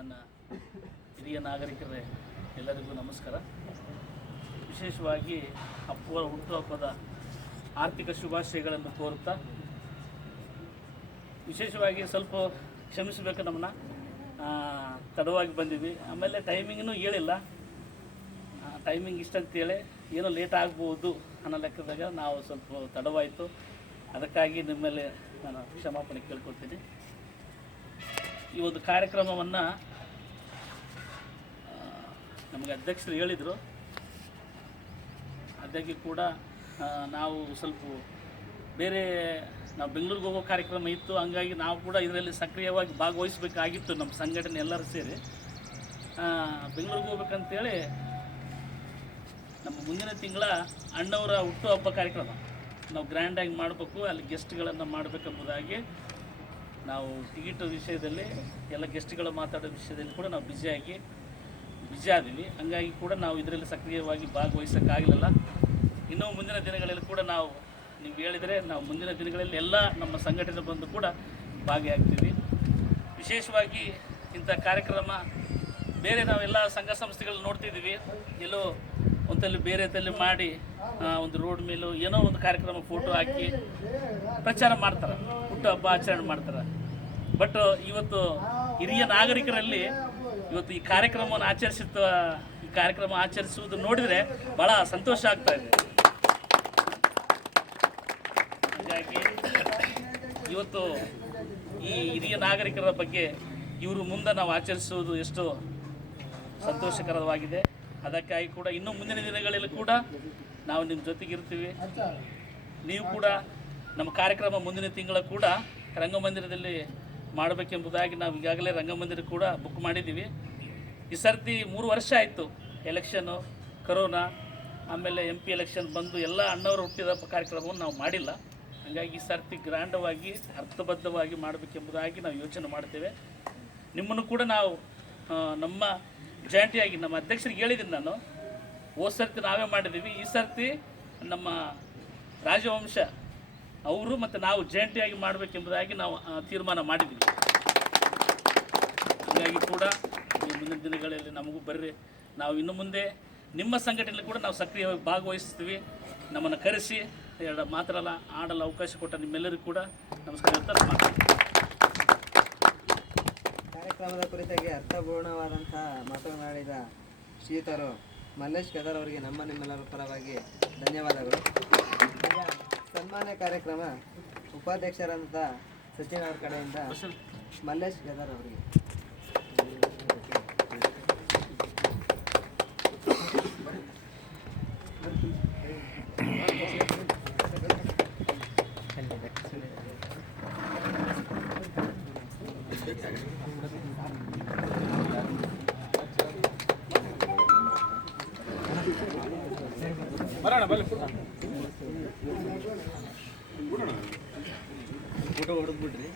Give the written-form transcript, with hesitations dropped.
ನನ್ನ ಹಿರಿಯ ನಾಗರಿಕರೇ ಎಲ್ಲರಿಗೂ ನಮಸ್ಕಾರ. ವಿಶೇಷವಾಗಿ ಅಪ್ಪುವರ ಹುಟ್ಟುಹಬ್ಬದ ಆರ್ಥಿಕ ಶುಭಾಶಯಗಳನ್ನು ಕೋರುತ್ತಾ, ವಿಶೇಷವಾಗಿ ಸ್ವಲ್ಪ ಕ್ಷಮಿಸಬೇಕು, ನಮ್ಮನ್ನ ತಡವಾಗಿ ಬಂದಿವಿ. ಆಮೇಲೆ ಟೈಮಿಂಗೂ ಹೇಳಿಲ್ಲ, ಟೈಮಿಂಗ್ ಇಷ್ಟಂತೇಳಿ ಏನೋ ಲೇಟ್ ಆಗ್ಬೋದು ಅನ್ನೋ ಲೆಕ್ಕದಾಗ ನಾವು ಸ್ವಲ್ಪ ತಡವಾಯಿತು. ಅದಕ್ಕಾಗಿ ನಿಮ್ಮಲ್ಲಿ ನಾನು ಕ್ಷಮಾಪಣೆ ಕೇಳ್ಕೊಳ್ತೀನಿ. ಈ ಒಂದು ಕಾರ್ಯಕ್ರಮವನ್ನು ನಮಗೆ ಅಧ್ಯಕ್ಷರು ಹೇಳಿದರು. ಅದಕ್ಕೆ ಕೂಡ ನಾವು ಸ್ವಲ್ಪ ಬೇರೆ ನಾವು ಬೆಂಗಳೂರಿಗೆ ಹೋಗೋ ಕಾರ್ಯಕ್ರಮ ಇತ್ತು, ಹಂಗಾಗಿ ನಾವು ಕೂಡ ಇದರಲ್ಲಿ ಸಕ್ರಿಯವಾಗಿ ಭಾಗವಹಿಸಬೇಕಾಗಿತ್ತು. ನಮ್ಮ ಸಂಘಟನೆ ಎಲ್ಲರೂ ಸೇರಿ ಬೆಂಗಳೂರಿಗೆ ಹೋಗ್ಬೇಕಂತೇಳಿ ನಮ್ಮ ಮುಂದಿನ ತಿಂಗಳ ಅಣ್ಣವರ ಹುಟ್ಟುಹಬ್ಬ ಕಾರ್ಯಕ್ರಮ ನಾವು ಗ್ರ್ಯಾಂಡಾಗಿ ಮಾಡಬೇಕು, ಅಲ್ಲಿ ಗೆಸ್ಟ್ಗಳನ್ನು ಮಾಡಬೇಕೆಂಬುದಾಗಿ ನಾವು ಟಿಕೆಟ್ ವಿಷಯದಲ್ಲಿ ಎಲ್ಲ ಗೆಸ್ಟ್ಗಳು ಮಾತಾಡೋ ವಿಷಯದಲ್ಲಿ ಕೂಡ ನಾವು ಬ್ಯುಸಿ ಆದ್ದೀವಿ. ಹಂಗಾಗಿ ಕೂಡ ನಾವು ಇದರಲ್ಲಿ ಸಕ್ರಿಯವಾಗಿ ಭಾಗವಹಿಸೋಕ್ಕಾಗಲಿಲ್ಲ. ಇನ್ನೂ ಮುಂದಿನ ದಿನಗಳಲ್ಲಿ ಕೂಡ ನೀವು ಹೇಳಿದರೆ ನಾವು ಮುಂದಿನ ದಿನಗಳಲ್ಲಿ ಎಲ್ಲ ನಮ್ಮ ಸಂಘಟನೆ ಬಂದು ಕೂಡ ಭಾಗಿಯಾಗ್ತೀವಿ. ವಿಶೇಷವಾಗಿ ಇಂಥ ಕಾರ್ಯಕ್ರಮ ಬೇರೆ ನಾವೆಲ್ಲ ಸಂಘ ಸಂಸ್ಥೆಗಳು ನೋಡ್ತಿದ್ದೀವಿ, ಎಲ್ಲೋ ಒಂದಲ್ಲಿ ಬೇರೆ ತಲ್ಲಿ ಮಾಡಿ ಒಂದು ರೋಡ್ ಮೇಲೂ ಏನೋ ಒಂದು ಕಾರ್ಯಕ್ರಮ ಫೋಟೋ ಹಾಕಿ ಪ್ರಚಾರ ಮಾಡ್ತಾರೆ, ಹುಟ್ಟುಹಬ್ಬ ಆಚರಣೆ ಮಾಡ್ತಾರೆ. ಬಟ್ ಇವತ್ತು ಹಿರಿಯ ನಾಗರಿಕರಲ್ಲಿ ಇವತ್ತು ಈ ಕಾರ್ಯಕ್ರಮವನ್ನು ಆಚರಿಸುವುದು ನೋಡಿದರೆ ಭಾಳ ಸಂತೋಷ ಆಗ್ತಾ ಇದೆ. ಹಾಗಾಗಿ ಇವತ್ತು ಈ ಹಿರಿಯ ನಾಗರಿಕರ ಬಗ್ಗೆ ಇವರು ಮುಂದೆ ನಾವು ಆಚರಿಸುವುದು ಎಷ್ಟು ಸಂತೋಷಕರವಾಗಿದೆ. ಅದಕ್ಕಾಗಿ ಕೂಡ ಇನ್ನೂ ಮುಂದಿನ ದಿನಗಳಲ್ಲಿ ಕೂಡ ನಾವು ನಿಮ್ಮ ಜೊತೆಗಿರ್ತೀವಿ. ನೀವು ಕೂಡ ನಮ್ಮ ಕಾರ್ಯಕ್ರಮ ಮುಂದಿನ ತಿಂಗಳ ಕೂಡ ರಂಗಮಂದಿರದಲ್ಲಿ ಮಾಡಬೇಕೆಂಬುದಾಗಿ ನಾವು ಈಗಾಗಲೇ ರಂಗಮಂದಿರ ಕೂಡ ಬುಕ್ ಮಾಡಿದ್ದೀವಿ. ಈ ಸರ್ತಿ 3 ವರ್ಷ ಆಯಿತು ಎಲೆಕ್ಷನ್ನು, ಕರೋನಾ, ಆಮೇಲೆ MP ಎಲೆಕ್ಷನ್ ಬಂದು ಎಲ್ಲ ಅಣ್ಣವರು ಹುಟ್ಟಿದ ಕಾರ್ಯಕ್ರಮವನ್ನು ನಾವು ಮಾಡಿಲ್ಲ. ಹಾಗಾಗಿ ಈ ಸರ್ತಿ ಗ್ರ್ಯಾಂಡವಾಗಿ ಅರ್ಥಬದ್ಧವಾಗಿ ಮಾಡಬೇಕೆಂಬುದಾಗಿ ನಾವು ಯೋಚನೆ ಮಾಡ್ತೇವೆ. ನಿಮ್ಮನ್ನು ಕೂಡ ನಾವು ನಮ್ಮ ಜಂಟಿಯಾಗಿ ನಮ್ಮ ಅಧ್ಯಕ್ಷರಿಗೆ ಹೇಳಿದ್ದೀನಿ ನಾನು, ಹೋದ ಸರ್ತಿ ನಾವೇ ಮಾಡಿದ್ದೀವಿ, ಈ ಸರ್ತಿ ನಮ್ಮ ರಾಜವಂಶ ಅವರು ಮತ್ತು ನಾವು ಜಂಟಿಯಾಗಿ ಮಾಡಬೇಕೆಂಬುದಾಗಿ ನಾವು ತೀರ್ಮಾನ ಮಾಡಿದ್ದೀವಿ. ಹಾಗಾಗಿ ಕೂಡ ಈ ಮುಂದಿನ ದಿನಗಳಲ್ಲಿ ನಮಗೂ ಬರ್ರಿ, ನಾವು ಇನ್ನು ಮುಂದೆ ನಿಮ್ಮ ಸಂಘಟನೆಯಲ್ಲಿ ಕೂಡ ನಾವು ಸಕ್ರಿಯವಾಗಿ ಭಾಗವಹಿಸ್ತೀವಿ. ನಮ್ಮನ್ನು ಕರೆಸಿ ಆಡಲು ಅವಕಾಶ ಕೊಟ್ಟ ನಿಮ್ಮೆಲ್ಲರಿಗೂ ಕೂಡ ನಮಸ್ಕಾರ ಅಂತ ಕಾರ್ಯಕ್ರಮದ ಕುರಿತಾಗಿ ಅರ್ಥಪೂರ್ಣವಾದಂತಹ ಮಾತನಾಡಿದ ಶ್ರೀಯುತರು ಮಲ್ಲೇಶ್ ಗದರ್ ಅವರಿಗೆ ನಿಮ್ಮೆಲ್ಲರ ಪರವಾಗಿ ಧನ್ಯವಾದಗಳು. ಈಗ ಸನ್ಮಾನ ಕಾರ್ಯಕ್ರಮ ಉಪಾಧ್ಯಕ್ಷರಾದಂಥ ಸಚಿನ್ ಅವರ ಕಡೆಯಿಂದ ಮಲ್ಲೇಶ್ ಗದರ್ ಅವರಿಗೆ. ಫೋಟೋ ಹೊಡೆದ್ಬಿಡ್ರಿ.